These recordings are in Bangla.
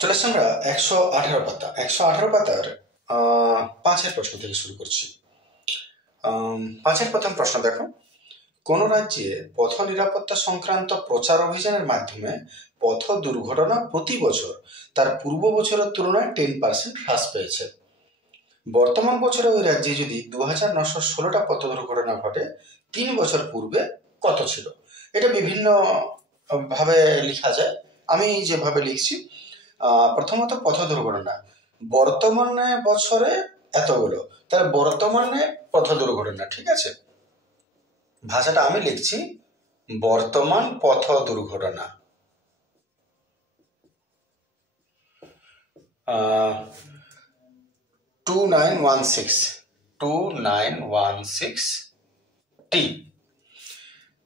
চলে আসছি আমরা 118 পাতা 118 পাতার 5-এর প্রশ্ন থেকে শুরু করছি। 5-এর প্রথম প্রশ্ন দেখো, কোন রাজ্যে পথ নিরাপত্তা সংক্রান্ত প্রচার অভিযানের মাধ্যমে পথ দুর্ঘটনা প্রতি বছর তার পূর্ব বছরের তুলনায় 10% হ্রাস পেয়েছে? বর্তমান বছরে ওই রাজ্যে যদি 2916টা পথ দুর্ঘটনা ঘটে, 3 বছর পূর্বে কত ছিল? এটা বিভিন্ন ভাবে লেখা যায়, আমি যেভাবে লিখছি। প্রথমত পথ দুর্ঘটনা বর্তমানে বছরে এতগুলো, তাহলে বর্তমানে পথ দুর্ঘটনা, ঠিক আছে, ভাষাটা আমি লিখছি বর্তমান পথ দুর্ঘটনা। 2916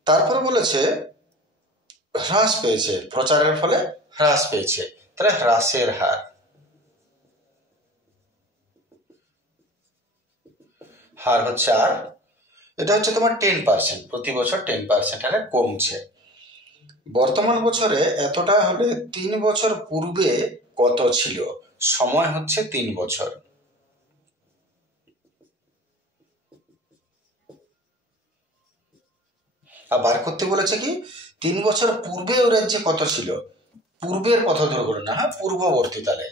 তারপরে বলেছে হ্রাস পেয়েছে, প্রচারের ফলে হ্রাস পেয়েছে, তাহলে হ্রাসের হার। হার হচ্ছে আর, এটা হচ্ছে তোমার 10%, প্রতি বছর 10% হারে কমছে। বর্তমান বছরে এতটা হলে 3 বছর পূর্বে কত ছিল? সময় হচ্ছে 3 বছর। আর বার করতে বলেছে কি 3 বছর পূর্বে ওই রাজ্যে কত ছিল, পূর্বের পথ দুর্ঘটনা। হ্যাঁ, পূর্ববর্তী, তাহলে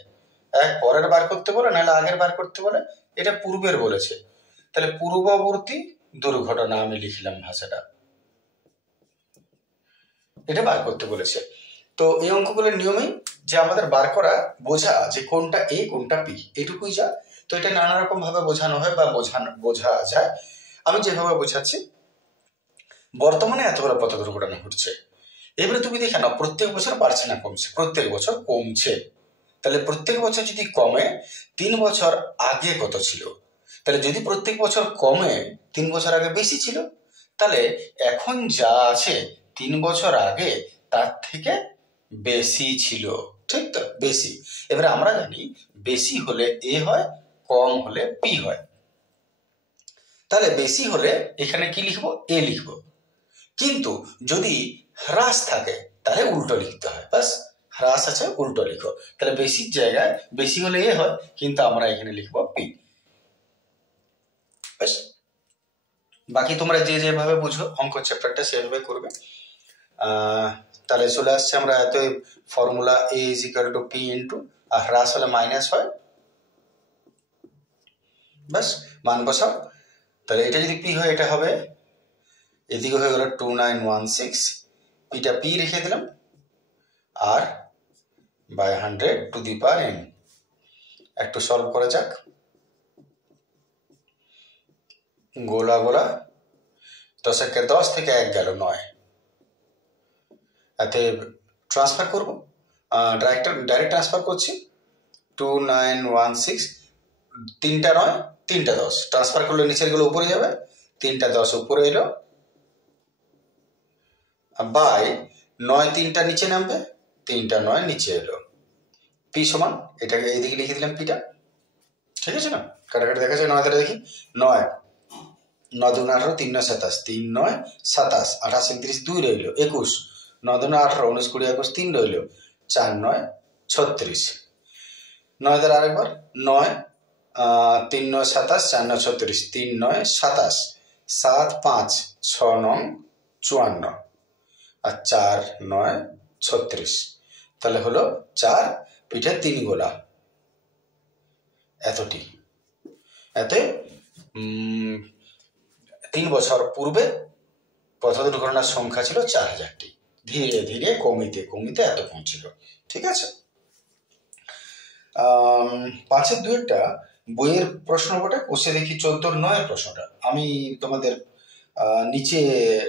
এক পরের বার করতে বলে নাহলে আগের বার করতে বলে, এটা পূর্বের বলেছে, তাহলে পূর্ববর্তী দুর্ঘটনা আমি লিখলাম ভাষাটা, এটা বার করতে বলেছে। তো এই অঙ্কগুলোর নিয়মেই যে আমাদের বার করা, বোঝা যে কোনটা এ কোনটা পি, এটুকুই যা। তো এটা নানা রকম ভাবে বোঝানো হয় বা বোঝা যায়। আমি যেভাবে বোঝাচ্ছি, বর্তমানে এতগুলো পথ দুর্ঘটনা ঘটছে, এবারে তুমি দেখে নাও প্রত্যেক বছর বাড়ছে না কমছে? প্রত্যেক বছর কমছে। তাহলে প্রত্যেক বছর যদি কমে, 3 বছর আগে কত ছিল? তাহলে যদি প্রত্যেক বছর কমে, 3 বছর আগে বেশি ছিল, তাহলে এখন যা আছে 3 বছর আগে তার থেকে বেশি ছিল, ঠিক তো? বেশি। এবারে আমরা জানি বেশি হলে এ হয়, কম হলে পি হয়। তাহলে বেশি হলে এখানে কি লিখবো? এ লিখবো। কিন্তু যদি হ্রাস থাকে তাহলে উল্টো লিখতে হয়, বাস। হ্রাস আছে, উল্টো লিখো। তাহলে বেশির জায়গায় বেশি হলে এ হয়, কিন্তু আমরা এখানে লিখবো পি। বেশ, বাকি তোমরা যে যেভাবে বুঝো অঙ্ক চ্যাপ্টারটা সেভাবে করবে। তাহলে চলে আসছে আমরা এত formula a is equal to P into, আর হ্রাস হলে মাইনাস হয়, বাস মান বসাও। তাহলে এটা যদি পি হয় এটা হবে, এদিকে হয়ে গেল 2916, পিটা পি রেখে দিলাম, আর by 100 to the power n। একটু সলভ করা যাক। গোলা গোলা 10 থেকে 1 গেল 9, এতে ট্রান্সফার করবো, ডাইরেক্ট ট্রান্সফার করছি। 2916, 3টা 9, 3টা 10, ট্রান্সফার করলে নিচের গুলো উপরে যাবে, 3টা 10 উপরে এলো, বাই 9 3টা নিচে নামবে, 3টা 9 নিচে এলো। পি সমান, এটাকে এইদিকে লিখে দিলাম পিটা, ঠিক আছে না? কাটাকাটি দেখা যায়, 9 দ্বারা দেখি, 9 9 2 18, 3 9 27, 3 9 27, 28 29 2 রইল 21, 9 2 18, 19 20 21 3 রইল, 4 9 36। 9 দ্বারা আরেকবার, 9 3 9 27, 4 9 36, 3 9 27, 7 5 6 9 54, আর 4 9 36। তাহলে হলো 4 পিঠে 3 গোলা, এতটি। এতে 3 বছর পূর্বে পথ দুর্ঘটনার সংখ্যা ছিল 4000টি, ধীরে ধীরে কমিতে কমিতে এত পৌঁছিল, ঠিক আছে। 5-এর 2টা বইয়ের প্রশ্ন বটে, কষে দেখি 14-9 প্রশ্নটা আমি তোমাদের নিচে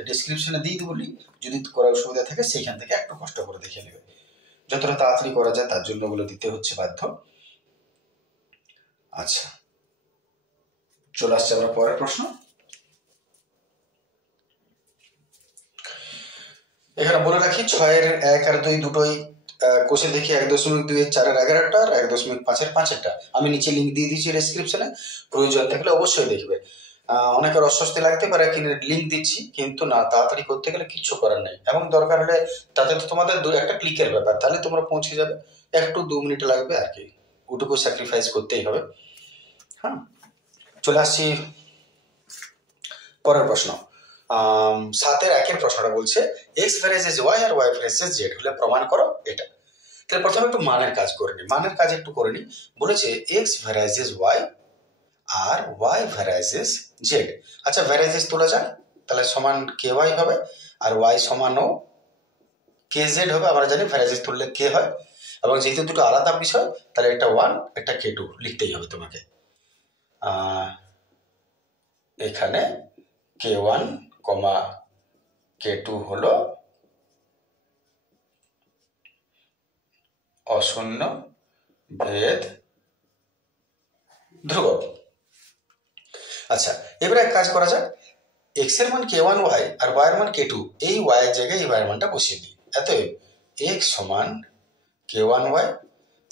ডিসক্রিপশনে দিয়ে দেবো লিঙ্ক, যদি করার সুবিধা থাকে সেইখান থেকে একটু কষ্ট করে দেখে নেবে। যতটা তাড়াতাড়ি করা যায় তার জন্য ওগুলো দিতে হচ্ছে বাধ্য। আচ্ছা, চলে আসছে আমরা পরের প্রশ্ন। এখানে বলে রাখি 6-এর 1 আর 2 দুটোই কোষে দেখি 1.2-এর 4-এর 11টা আর 1.5-এর 5-এরটা। আমি নিচে লিঙ্ক দিয়ে দিচ্ছি ডেসক্রিপশনে, প্রয়োজন থাকলে অবশ্যই দেখবে। অনেকের অস্বস্তি লাগতে পারে কি লিঙ্ক দিচ্ছি, কিন্তু না, তাড়াতাড়ি করতে গেলে কিচ্ছু করার নেই। এবং দরকার হলে তাতে তো তোমাদের একটা ক্লিকের ব্যাপার, তাহলে তোমরা পৌঁছে যাবে। একটু 2 মিনিট লাগবে আর কি, ওটুকু স্যাক্রিফাইস করতেই হবে। হ্যাঁ, চলে আসছি পরের প্রশ্ন। 7-এর 1 প্রশ্নটা বলছে এক্স ভ্যারাইজেস ওয়াই আর ওয়াই ভ্যারাইজেস জেড হলে প্রমাণ করো এটা। তাহলে প্রথমে একটু মানের কাজ করে নি, মানের কাজ একটু করে নি। বলেছে এক্স ভ্যারাইজেস ওয়াই আর ওয়াই ভ্যারাইজেস জেড। আচ্ছা, ভ্যারাইজেস তোলা যাক, তাহলে সমান কে ওয়াই হবে, আর ওয়াই সমান ও কে জেড হবে। আমরা জানি ভ্যারাইজেস তুললে কে হয়, এবং যেহেতু দুটো আলাদা বিষয়, তাহলে একটা 1 একটা কে 2 লিখতেই হবে তোমাকে। এখানে k1, k2 হলো অশূন্য ভেদ ধ্রুবক। আচ্ছা, এবারে এক কাজ করা যাক, এক্স এর মান k1 ওয়াই আর ওয়াই এর মান k2, এই ওয়াই এর জায়গায় এই ওয়াই এর মানটা বসিয়ে দিই। অতএব এক্স সমান k1 ওয়াই,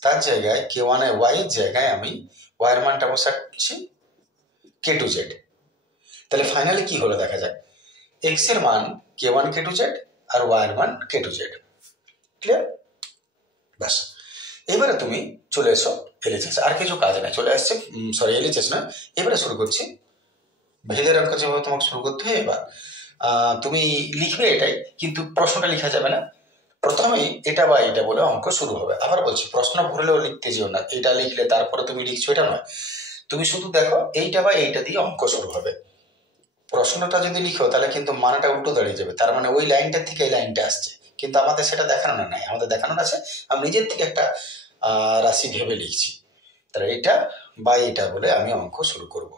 তার জায়গায় k1 এর ওয়াই এর জায়গায় আমি ওয়াই এর মানটা বসাচ্ছি k2 জেড। তাহলে ফাইনালি কি হলো দেখা যাক, এক্স এর মান k1 k2 জেড আর ওয়াই এর মান k2 জেড। ক্লিয়ার? ব্যাস, এবারে তুমি চলে এসো এলএচএস, আর কিছু কাজ নেই, চলে আসছে, সরি এলএচএস না। এবারে শুরু করছি ভেদের অঙ্ক, যেভাবে তোমাকে শুরু করতে হয়। এবার তুমি লিখবে এটাই, কিন্তু প্রশ্নটা লেখা যাবে না, প্রথমেই এটা বা এটা বলে অঙ্ক শুরু হবে। আবার বলছি, প্রশ্ন ভুলেও লিখতে যেও না, এটা লিখলে তারপরে তুমি লিখছো এটা নয়। তুমি শুধু দেখো এইটা বা এইটা দিয়ে অঙ্ক শুরু হবে। প্রশ্নটা যদি লিখো তাহলে কিন্তু মানাটা উল্টো দাঁড়িয়ে যাবে, তার মানে ওই লাইনটা থেকে এই লাইনটা আসছে, কিন্তু আমাদের সেটা দেখানো নাই। আমাদের দেখানো আছে আমি নিজের থেকে একটা রাশি ভেবে লিখছি। তাহলে এটা বা এটা বলে আমি অঙ্ক শুরু করব।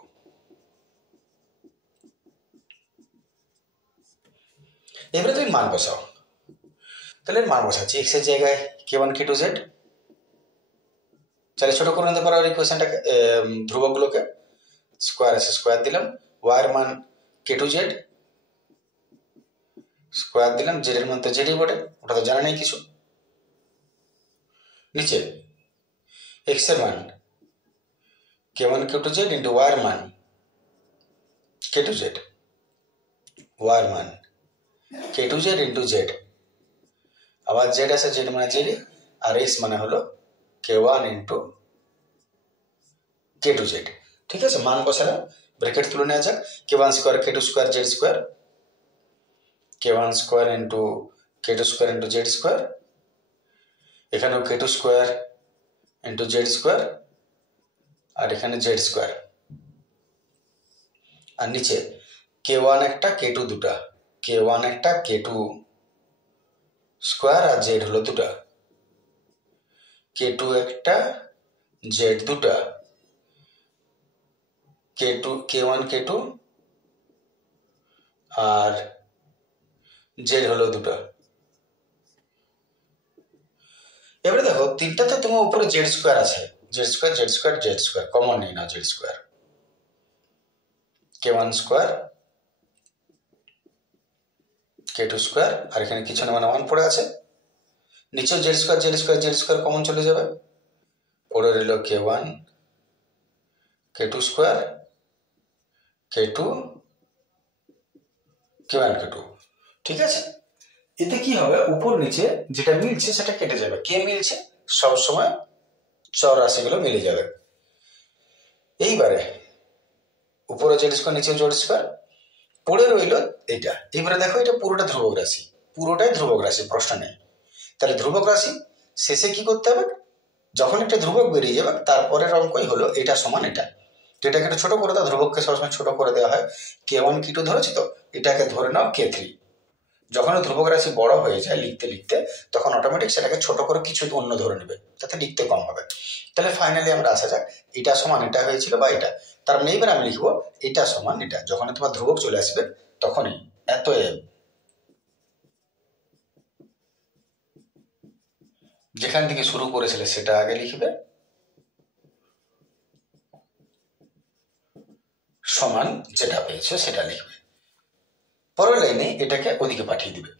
এবারে তুমি মান বসাও। তাহলে মান বসাচ্ছি, এক্স এর জায়গায় k1 k2 জেড। তাহলে ছোট করে নিতে পারো ইকুয়েশনটাকে, ধ্রুবকগুলোকে। স্কোয়ার আছে, স্কোয়ার দিলাম। ওয়াই এর মান k2 জেড, স্কোয়ার দিলাম। জেড এর মান তো জেডই বটে, ওটা তো জানা নেই কিছু। নিচে এক্স এর মান k1 k2 Z into Y এর মান k2 জেড, ওয়াই এর মান k2 জেড ইন্টু জেড। আবার জেড আছে, জেড মানে জেড, আর এক্স মানে হলো k1 ইন্টু k2 জেড। ঠিক আছে, মান বসালাম, ব্র্যাকেট তুলে নেওয়া যাক। k1 square k2 square z square, k1 square into k2 square into z square. এখানেও k2 square into z square, আর এখানে জেড স্কোয়ার। আর নিচে k1 একটা k2 দুটা, k1 একটা k2 স্কোয়ার, আর জেড হলো দুটা, k2 একটা জেড দুটা, k1 k2 আর জেড হলো দুটা। এবারে দেখো তিনটাতে তোমার উপরে জেড স্কোয়ার আছে, z square z square z square common নেই না, z square k1 square k2 square, আর এখানে কিছু না মানে 1 পড়ে আছে। নিচেও z square z square z square common চলে যাবে, পড়ে রইল k1 k2 square k2 k1 k2। ঠিক আছে, এতে কি হবে, উপর নিচে যেটা মিলছে সেটা কেটে যাবে। কে মিলছে? সবসময় চর রাশিগুলো মিলে যাবে। এইবারে উপরে জেড স্কোয়ার নিচে জেড স্কোয়ার পড়ে রইল এটা। এবারে দেখো এটা পুরোটা ধ্রুবক রাশি, পুরোটাই ধ্রুবক রাশি, প্রশ্ন নেই। তাহলে ধ্রুবক রাশি শেষে কি করতে হবে, যখন একটা ধ্রুবক বেরিয়ে যাবে তারপরের অঙ্কই হলো এটা সমান এটা। তো এটাকে একটু ছোট করে দাও, ধ্রুবককে সবসময় ছোট করে দেওয়া হয়। k1 k2 ধরেছি তো, এটাকে ধরে নাও k3। যখন ধ্রুবক রাশি বড় হয়ে যায় লিখতে লিখতে, তখন অটোমেটিক সেটাকে ছোট করে কিছু অন্য ধরে নেবে, যাতে লিখতে কম হবে। তাহলে ফাইনালি আমরা আসা যাক, এটা সমান এটা হয়েছিল বা এটা, তার মানে এইবার আমি লিখবো এটা সমান এটা। যখন তোমার ধ্রুবক চলে আসবে তখনই এত যেখান থেকে শুরু করেছিলে সেটা আগে লিখবে, সমান যেটা পেয়েছে সেটা লিখবে, পরের লাইনে এটাকে ওদিকে পাঠিয়ে দিবে।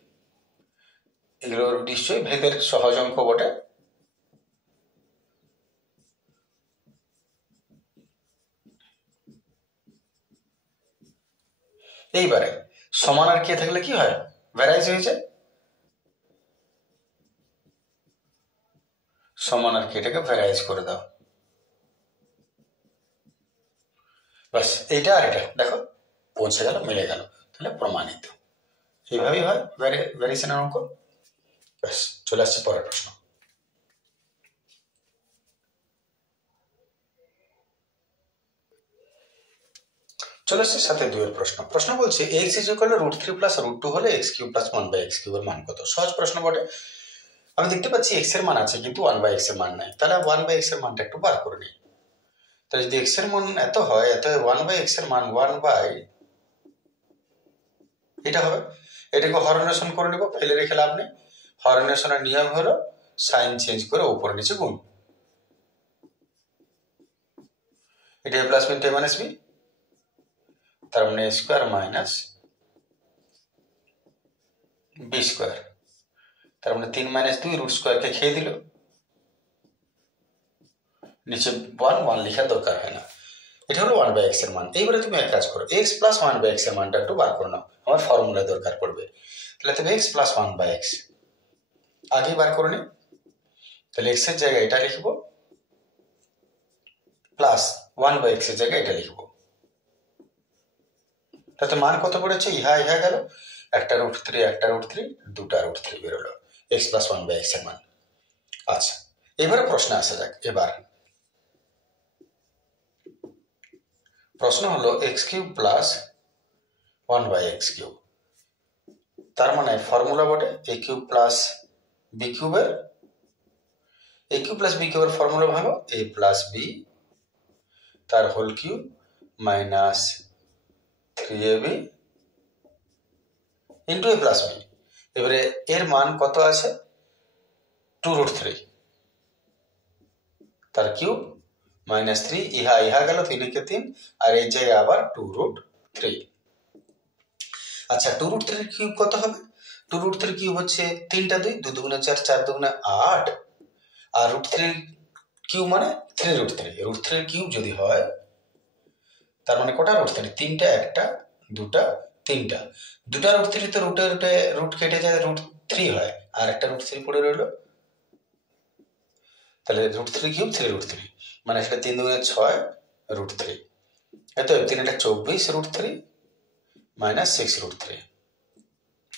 এগুলো নিশ্চয়ই ভেদের সহজ অঙ্ক বটে। এইবারে সমান আর কে থাকলে কি হয়, ভ্যারাইজ হয়ে যায়। সমান আর কে এটাকে ভ্যারাইজ করে দাও, ব্যাস। এইটা আর এটা দেখো পৌঁছে গেল, মিলে গেল, তাহলে প্রমাণিত। এইভাবেই হয় ভ্যারিয়েশনের অঙ্ক। ব্যাস, চলে আসছে পরের প্রশ্ন। চলে আসছে সাথে 2 এর প্রশ্ন। প্রশ্ন বলছে x is equal root 3 plus root 2 হলে x cube plus 1 by x cube এর মান কত? সহজ প্রশ্ন বটে। আমি দেখতে পাচ্ছি এক্স এর মান আছে কিন্তু 1 বাই এক্স এর মান নাই, তাহলে 1 বাই এক্স এর মানটা একটু বার করে নিই। তাহলে যদি এক্স এর মান এত হয়, এত 1 বাই এক্স এর মান 1 বাই এটা হবে। এটাকে হরনেশন করে নেব, ফেলে রেখে লাভ নেই। হরনেশনের নিয়ম হলো সাইন চেঞ্জ করে উপর নিচে গুণ। এটা এ প্লাস বি ইন্টু এ মাইনাস বি, তার মানে এ স্কোয়ার মাইনাস বি স্কোয়ার, তার মানে 3 মাইনাস 2 রুট স্কোয়ারকে খেয়ে দিল, নিচে 1 লেখার দরকার হয় না। এটা হলো 1 বাই এক্স এর মান। এইবারে তুমি এক কাজ করো, এক্স প্লাস 1 বাই এক্স এর মানটা একটু বার করে নাও, আমার ফর্মুলা দরকার পড়বে। তাহলে তুমি এক্স প্লাস 1 বাই এক্স আগেই বার করে নি। তাহলে এক্স এর জায়গায় এটা লিখবো, প্লাস 1 বাই এক্স এর জায়গায় এটা লিখবো। তাতে মান কত পড়েছে, ইহা ইহা গেল, একটা রুট 3 একটা রুট 3, দুটা রুট 3 বেরোলো, এক্স প্লাস 1 বাই এক্স এর মান। আচ্ছা, এবারে প্রশ্নে আসা যাক। এবার প্রশ্ন হলো x cube plus 1 by x cube, তার মানে ফর্মুলা বটে এ কিউব প্লাস বি কিউবের, এ কিউব প্লাস বি কিউবের ফর্মুলা ভালো এ প্লাস বি তার whole cube minus 3ab into a plus b. এবারে এর মান কত আছে, 2 রুট 3 তার কিউব মাইনাস 3, ইহা ইহা গেল, 3 কে 3, আর এই জায়গায় আবার 2 রুট 3। আচ্ছা, 2 রুট 3 কিউব কত হবে? 2 রুট 3 কিউব হচ্ছে 3টা 2, 2 দুগুণে 4, 4 দুগুণে 8, আর রুট 3 কিউব মানে 3 রুট 3। রুট 3 কিউব যদি হয় তার মানে কটা রুট 3, 3টা, একটা, দুটা, 3টা। দুটা রুট 3 তো রুটে রুটে রুট কেটে যায়, রুট 3 হয়, আর একটা রুট 3 পড়ে রইল। তাহলে রুট 3 কিউব 3 রুট 3, মানে সেটা 3 দুগুণে 6 রুট 3, এত 3টা 24 রুট 3 মাইনাস 6 রুট 3,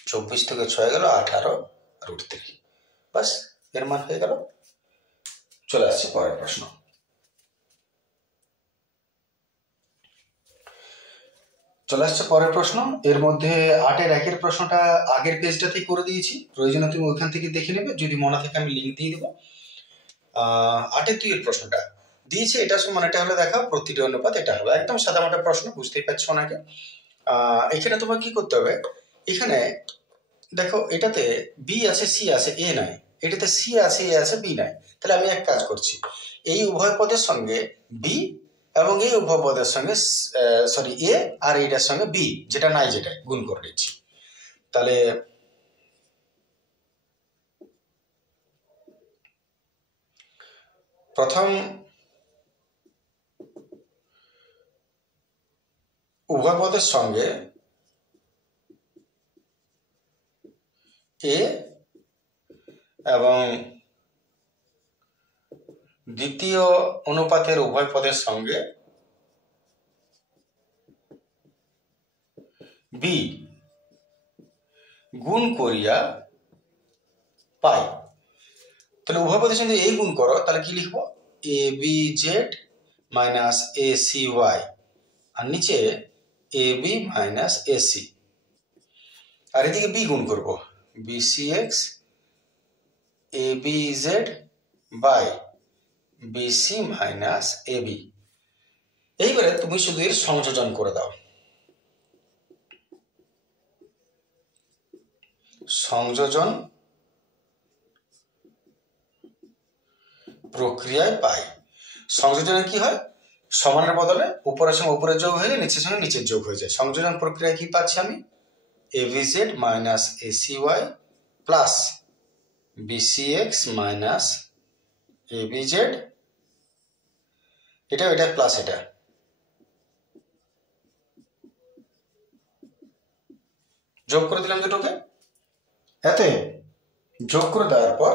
24 থেকে 6 গেল 18 রুট 3, বাস এর মান হয়ে গেল। চলে আসছে পরের প্রশ্ন। চলে আসছে পরের প্রশ্ন। এর মধ্যে 8-এর 1-এর প্রশ্নটা আগের পেজটাতেই করে দিয়েছি, প্রয়োজনে তুমি ওইখান থেকে দেখে নেবে, যদি মনে থাকে আমি লিঙ্ক দিয়ে দেবো। 8-এর 2-এর প্রশ্নটা দিয়েছে, এটা সমান এটা হলে দেখা প্রতিটি অনুপাত এটা হবে, একদম সাদামাটা প্রশ্ন, বুঝতেই পারছো ওনাকে। এখানে তোমার কি করতে হবে, এখানে দেখো এটাতে বি আছে সি আছে এ নাই, এটাতে সি আছে এ আছে বি নাই। তাহলে আমি এক কাজ করছি, এই উভয় পদের সঙ্গে বি এবং এই উভয় পদের সঙ্গে সরি এ আর এইটার সঙ্গে বি যেটা নাই যেটা গুণ করে নিচ্ছি। তাহলে প্রথম উভয় পদের সঙ্গে এ এবং দ্বিতীয় অনুপাতের উভয় পদের সঙ্গে বি গুণ করিয়া পাই। তাহলে উভয় পদের সঙ্গে এই গুণ করো, তাহলে কি লিখবো, a b z minus a c y, আর নিচে a b minus a c, আর এদিকে বি গুণ করবো b c x a b z by b c minus a b. এইবারে তুমি শুধু এর সংযোজন করে দাও, সংযোজন প্রক্রিয়ায় পাই। সংযোজনে কি হয়, সমানের বদলে উপরের সঙ্গে উপরের যোগ হয়ে যায়, নিচের সঙ্গে নিচের যোগ হয়ে যায়। সংযোজন প্রক্রিয়ায় কি পাচ্ছি আমি, a v z minus a c y plus b c x minus a b z, এটা প্লাস এটা যোগ করে দিলাম দুটোকে, এতে যোগ করে দেওয়ার পর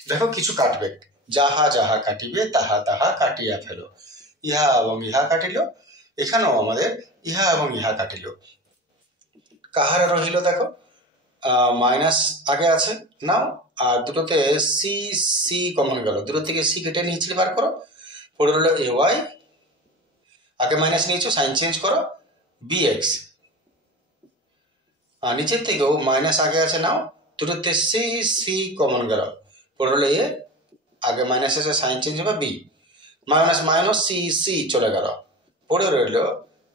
দেখো কিছু কাটবে, যাহা যাহা কাটিবে তাহা তাহা কাটিয়া ফেলো। ইহা এবং ইহা কাটিল, এখানেও আমাদের ইহা এবং ইহা কাটিল। কাহারে রহিল দেখো মাইনাস আগে আছে নাও, আর দুটোতে সি সি কমন গেল, দুটো থেকে সি কেটে নিয়েছিল বার করো, পড়ে রইল এ ওয়াই, আগে মাইনাস নিয়েছো সাইন চেঞ্জ করো, বি এক্স, আর নিচের থেকেও মাইনাস আগে আছে নাও, দুটোতে সি সি কমন গেল, পড়ে রইল এ, আগে মাইনাস এসে সাইন চেঞ্জ হবে b, minus minus c c চলে গেল, পড়ে রইল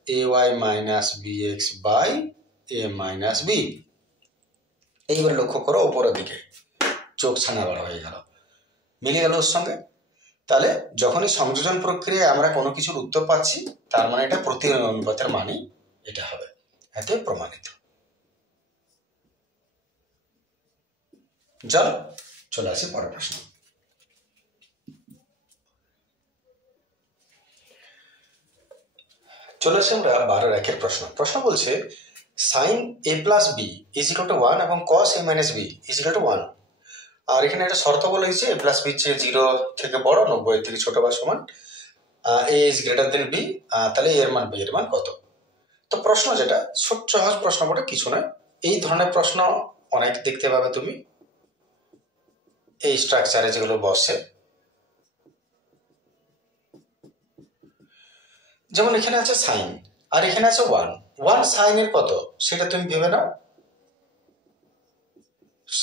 a y minus b x by a minus b. এইবার লক্ষ্য করো উপরের দিকে চোখ ছানা বড় হয়ে গেল, মিলে গেল ওর সঙ্গে। তাহলে যখনই সংযোজন প্রক্রিয়ায় আমরা কোনো কিছুর উত্তর পাচ্ছি, তার মানে এটা প্রতিরোধ অনুপাতের মানই এটা হবে, এতে প্রমাণিত। চলে আসি পরের প্রশ্ন। চলে আসি আমরা 12-1 প্রশ্ন। প্রশ্ন বলছে sine a plus b is equal to 1 এবং cos a minus b is equal to 1। আর এখানে একটা শর্ত বলা হয়েছে এ প্লাস বি চেয়ে 0 থেকে বড়, 90 থেকে ছোট বা সমান, এ ইজ গ্রেটার দেন বি, তাহলে এর মান বি এর মান কত। তো প্রশ্ন যেটা সহজ প্রশ্ন বটে, কিছু নয়। এই ধরনের প্রশ্ন অনেক দেখতে পাবে তুমি এই স্ট্রাকচারে যেগুলো বসে। যেমন এখানে আছে সাইন আর এখানে আছে 1 সাইনের কত সেটা তুমি ভেবে নাও।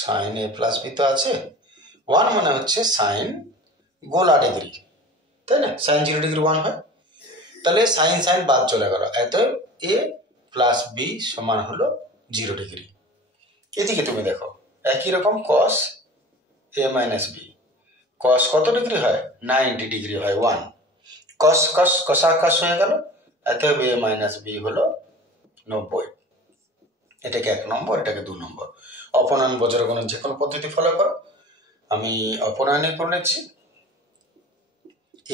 সাইন এ প্লাস বি তো আছে, 1 মানে হচ্ছে সাইন গোলা ডিগ্রি, তাই না? সাইন 0 ডিগ্রি 1 হয়, তাহলে সাইন সাইন বাদ চলে গেল, এত এ প্লাস বি সমান হলো 0 ডিগ্রি। এদিকে তুমি দেখো একই রকম কস এ মাইনাস বি, কস কত ডিগ্রি হয়? 90 ডিগ্রি হয়, 1 কস কস কষাকষ হয়ে গেল, এত এ মাইনাস বি হলো 90। এটাকে 1 নম্বর, এটাকে 2 নম্বর। অপনয়ন বজ্রগণের যে কোনো পদ্ধতি ফলো করো, আমি অপনয়নে করে নিচ্ছি।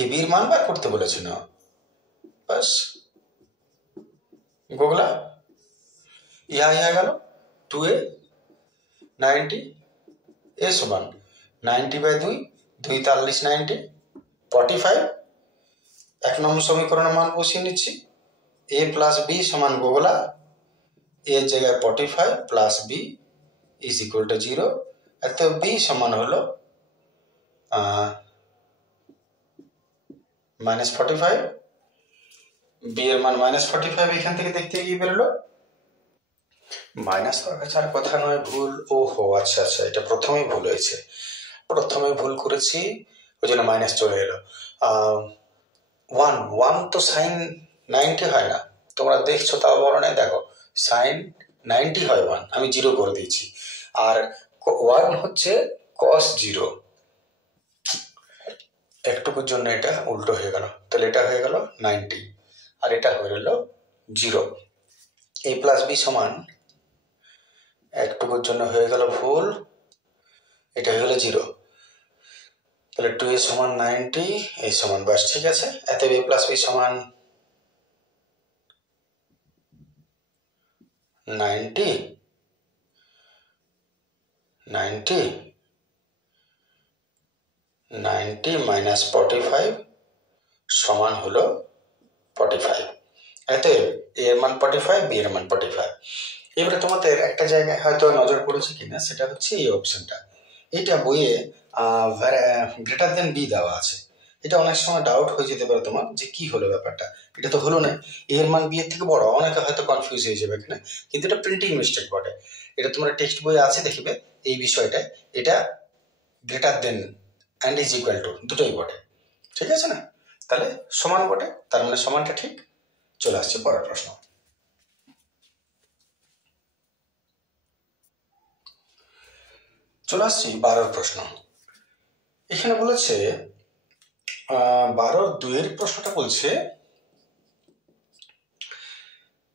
এ বির মান বার করতে বলেছি না, বাস গোগলা ইহা ইহা গেল 2a 90, এ সমান 90/2, 2 40 90 45। 1 নম্বর সমীকরণের মান বসিয়ে নিচ্ছি, এ প্লাস বি সমান গোগলা এর জায়গায় 45 plus b is equal to 0, এত বি সমান হলো -45, বি এর মান -45। এখান থেকে দেখতে গিয়ে বেরোলো মাইনাস আর কথা নয়, ভুল। ওহো আচ্ছা আচ্ছা, এটা প্রথমেই ভুল হয়েছে, প্রথমে ভুল করেছি, ওই জন্য মাইনাস চলে এলো। 1 তো সাইন 90 হয় না, তোমরা দেখছো তাও বলো না, দেখো সাইন 90 হয় 1, আমি 0 করে দিয়েছি, আর 1 হচ্ছে কস 0, একটুকুর জন্য এটা উল্টো হয়ে গেল, তাহলে এটা হয়ে গেল 90 আর এটা হয়ে গেল 0। এ প্লাস বি সমান একটুকুর জন্য হয়ে গেল ভুল, এটা হয়ে গেল 0, তাহলে 2a সমান 90, a সমান বাস, ঠিক আছে। এত বি প্লাস বি সমান 90 মাইনাস 45 সমান হলো 45। এত এর মান 45, বি এর মান 45। এবারে তোমাদের একটা জায়গায় হয়তো নজর পড়েছে কিনা, সেটা হচ্ছে এই অপশনটা, এটা বইয়ে গ্রেটার দেন বি দেওয়া আছে। এটা অনেক সময় ডাউট হয়ে যেতে পারে তোমার যে কি হলো ব্যাপারটা, এটা তো হলো না, এর মান বি এর থেকে বড়, অনেকে হয়তো কনফিউজ হয়ে যাবে এখানে, কিন্তু এটা প্রিন্টিং মিস্টেক বটে। এটা তোমরা টেক্সট বইয়ে আছে দেখবে এই বিষয়টা, এটা greater than and is equal two দুটোই বটে, ঠিক আছে না? তাহলে সমান বটে, তার মানে সমানটা ঠিক। চলে আসছে পরের প্রশ্ন। চলে আসছি 12 প্রশ্ন। এখানে বলেছে 12-2 প্রশ্নটা বলছে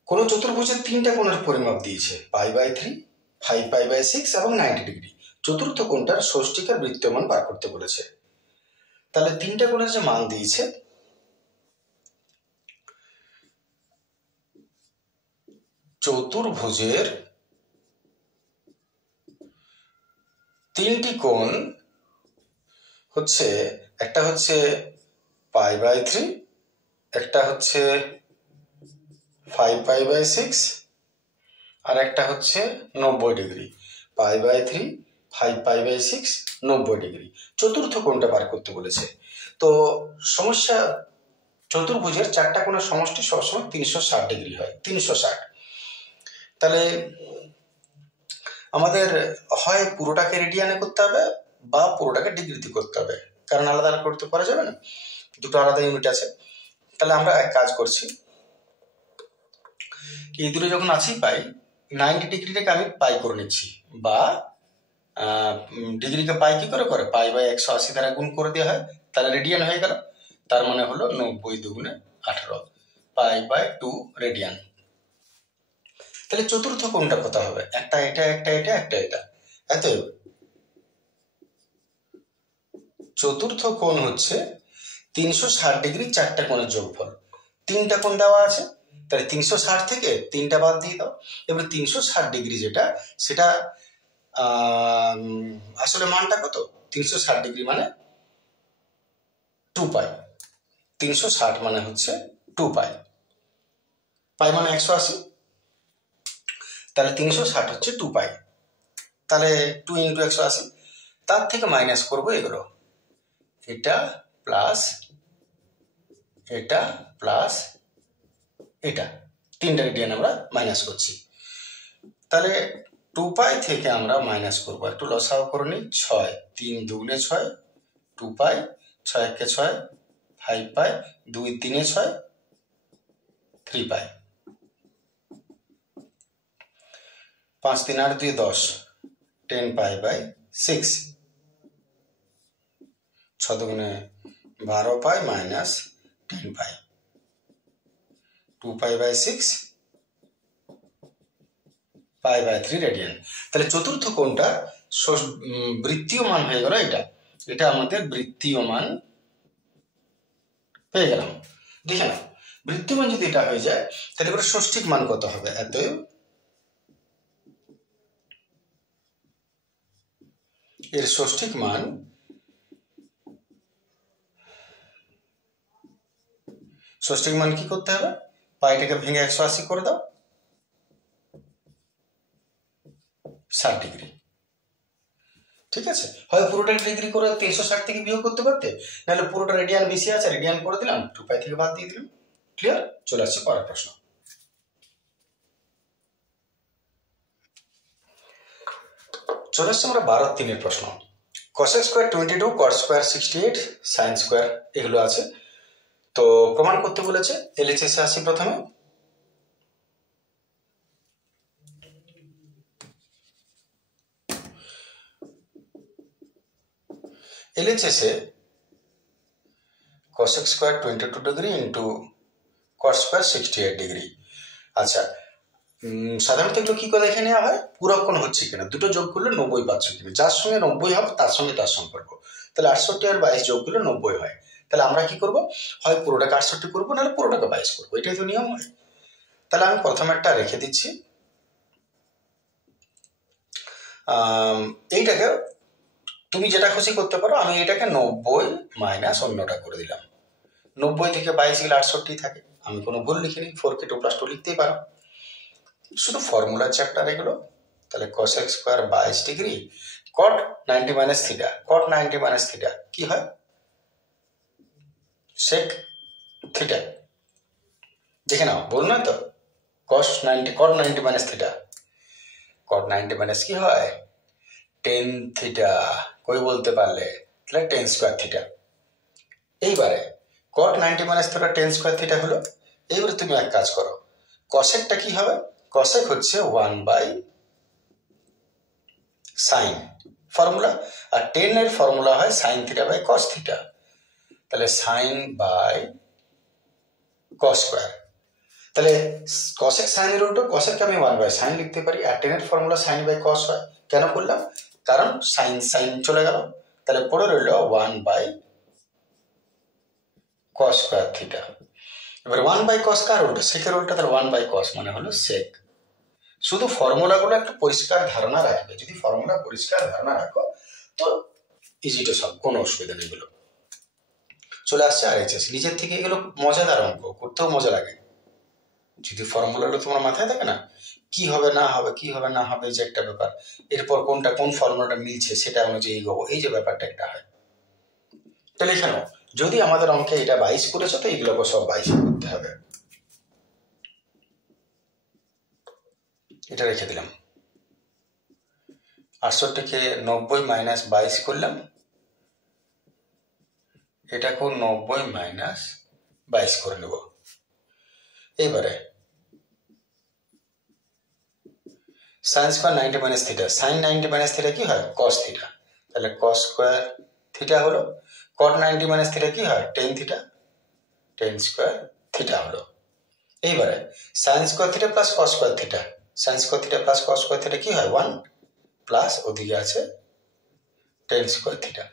কোন চতুর্ভুজের 3টা কোণের পরিমাপ দিয়েছে, π/3, 5π/6 এবং 90 ডিগ্রি। চতুর্থ কোণটার ষষ্ঠিকার বৃত্তীয় মান বার করতে বলেছে। তাহলে 3টা কোণের যে মান দিয়েছে, চতুর্ভুজের তিনটি কোণ হচ্ছে, একটা হচ্ছে π/3, একটা হচ্ছে 5π/6, আর একটা হচ্ছে 90 ডিগ্রি। π/3, 5π/6, 90 ডিগ্রি। চতুর্থ কোণটা বার করতে বলেছে। তো সমস্যা, চতুর্ভুজের চারটা কোণের সমষ্টি সবসময় 360 ডিগ্রি হয়, 360। তাহলে আমাদের হয় পুরোটাকে রেডিয়ানে করতে হবে বা পুরোটাকে ডিগ্রিতে করতে হবে, কারণ আলাদা আলাদা করতে পারা যাবে না, দুটো আলাদা ইউনিট আছে। তাহলে আমরা এক কাজ করছি, এই দুটো যখন আছেই পাই, 90 ডিগ্রিটাকে আমি পাই করে নিচ্ছি, বা ডিগ্রিকে পাই কি করে করে, π/180 দ্বারা গুণ করে দেওয়া হয়, তাহলে রেডিয়ান হয়ে গেল। তার মানে হলো 90 দুগুণে 18, π/2 রেডিয়ান। তাহলে চতুর্থ কোণটা কত হবে? একটা এটা, একটা এটা, একটা এটা। অতএব চতুর্থ কোণ হচ্ছে 360 ডিগ্রি চারটা কোণের যোগফল। তিনটা কোণ দেওয়া আছে, তাহলে 360 থেকে তিনটা বাদ দিয়ে দাও। এবার 360 ডিগ্রি যেটা, সেটা আসলে মানটা কত? 360 ডিগ্রি মানে 2π। 360 মানে হচ্ছে 2π, পাই মানে 180, তাহলে 360 হচ্ছে 2π। তাহলে 2 × 180, তার থেকে মাইনাস করবো এগুলো, এটা প্লাস এটা প্লাস এটা, তিনটা রেডিয়ান আমরা মাইনাস করছি। তাহলে 2π থেকে আমরা মাইনাস করবো, একটু লসাও করে নিই, 6, 3 দুগুণে 6, 2π, 6 একে 6, 5π, 2 3 6, 3π, 5 3 8 2 10, 10π/6, 6 দুগুণে 12π মাইনাস 10π, 2π/6, π/3 রেডিয়ান। তাহলে চতুর্থ কোণটা বৃত্তীয় মান হয়ে গেল এটা, এটা আমাদের বৃত্তীয় মান পেয়ে গেলাম। দেখে না, বৃত্তীয় মান যদি এটা হয়ে যায়, তাহলে এবার ষষ্ঠিক মান কত হবে? অতএব এর ষষ্ঠিক মান কি করতে হবে? পাইটাকে ভেঙে 180 করে দাও, 60 ডিগ্রি। ঠিক আছে, হয় পুরোটা ডিগ্রি করে 360 থেকে বিয়োগ করতে পারতে, নাহলে পুরোটা রেডিয়ান বেশি আছে, রেডিয়ান করে দিলাম, 2π থেকে বাদ দিয়ে দিলাম। ক্লিয়ার? চলে আসছে পরের প্রশ্ন। চলে আসছে আমরা 12-3 প্রশ্ন। cosec square 22, cot square 68, sin square এগুলো আছে। তো প্রমাণ করতে বলেছে। LHS এ আসি প্রথমে। LHS এ cosec square 22 degree into cot square 68 degree. আচ্ছা, সাধারণত এগুলো কি করে দেখে নেওয়া হয়? পূরক কোণ হচ্ছে কিনা, দুটো যোগ করলে 90 পাচ্ছ কিনা, যার সঙ্গে 90 হবে তার সঙ্গে তার সম্পর্ক। তাহলে 68 আর 22 যোগ করলে 90 হয়। তাহলে আমরা কি করব? হয় পুরোটাকে 68 করবো, নাহলে পুরোটাকে 22 করবো, এটাই তো নিয়ম হয়। তাহলে আমি প্রথমে একটা রেখে দিচ্ছি, এইটাকে তুমি যেটা খুশি করতে পারো, আমি এটাকে 90 মাইনাস অন্যটা করে দিলাম। 90 থেকে 22 গেলে 68 থাকে, আমি কোনো ভুল লিখিনি, 4k2 + 2 লিখতেই পারো, শুধু ফর্মুলার চ্যাপ্টার এগুলো। তাহলে cosec square 22 degree, cot 90 minus theta, cot 90 minus theta কি হয়? sec theta. দেখে নাও, বল না তো, cot 90 minus theta, cot 90 minus কি হয়? tan theta. কই বলতে পারলে? তাহলে tan স্কোয়ার থিটা। এইবারে cot 90 minus theta tan square theta হলো। এইবারে তুমি এক কাজ করো, cosecটা কি হবে? cosec হচ্ছে 1/sin ফর্মুলা, আর tan এর ফর্মুলা হয় sin θ/cos θ। তাহলে sin cos স্কোয়ার। তাহলে cosec sin এর উল্টো cosecকে আমি 1/sin লিখতে পারি, আর tan এর ফর্মুলা sin/cos হয়। কেন করলাম? কারণ sin চলে গেল, তাহলে পড়ে রইল 1/cos স্কোয়ার থিটা। এবার 1/cos কার উল্টো? সেকের উল্টো, তাহলে 1/cos মানে হলো sec। শুধু ফর্মুলাগুলো একটু পরিষ্কার ধারণা রাখবে, যদি ফর্মুলা পরিষ্কার ধারণা রাখো তো ইজি টু সলভ, কোনো অসুবিধা নেই। এগুলো চলে আসছে RHS। নিজের থেকে এগুলো মজাদার অঙ্ক, করতেও মজা লাগে। যদি ফর্মুলাগুলো তোমার মাথায় থাকে না, কি হবে না হবে, কি হবে না হবে, যে একটা ব্যাপার, এরপর কোনটা কোন ফর্মুলাটা মিলছে সেটা অনুযায়ী এগোবো, এই যে ব্যাপারটা একটা হয়। তাহলে এখানে যদি আমাদের অঙ্কে এটা 22 করেছো, তো এইগুলোকে সব 22 করতে হবে। এটা রেখে দিলাম। 68কে 90 মাইনাস 22 করলাম, এটাকেও 90 মাইনাস 22 করে নেব। এইবারে sine square 90 minus theta, sine 90 minus theta কি হয়? Cos theta. তাহলে কস স্কোয়ার থিটা হলো। কট 90 মাইনাস থিটা কি হয়? Tan theta, ten square theta হলো। এইবারে sine square theta plus cos square theta, sine square theta plus cos square theta কি হয়? 1 প্লাস ওদিকে আছে টেন স্কোয়ার থিটা।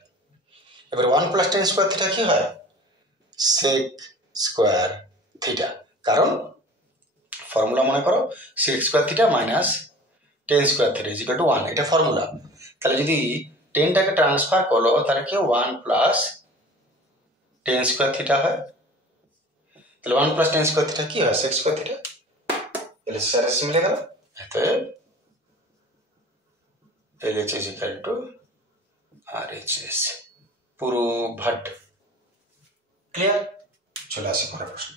এবার 1 প্লাস টেন স্কোয়ার থিটা কি হয়? Sec square theta. কারণ ফর্মুলা মনে করো sec square theta minus tan square theta is equal to 1, এটা ফর্মুলা। তাহলে যদি টেনটাকে ট্রান্সফার করো তাহলে কি 1 প্লাস টেন স্কোয়ার থিটা হয়। তাহলে 1 প্লাস টেন স্কোয়ার থিটা কি হয়? Sec square theta. তাহলে স্যারেস মিলে গেল। অতএব LH is equal to RHS। পুরো ভাট ক্লিয়ার। চলে আসি পরের প্রশ্ন।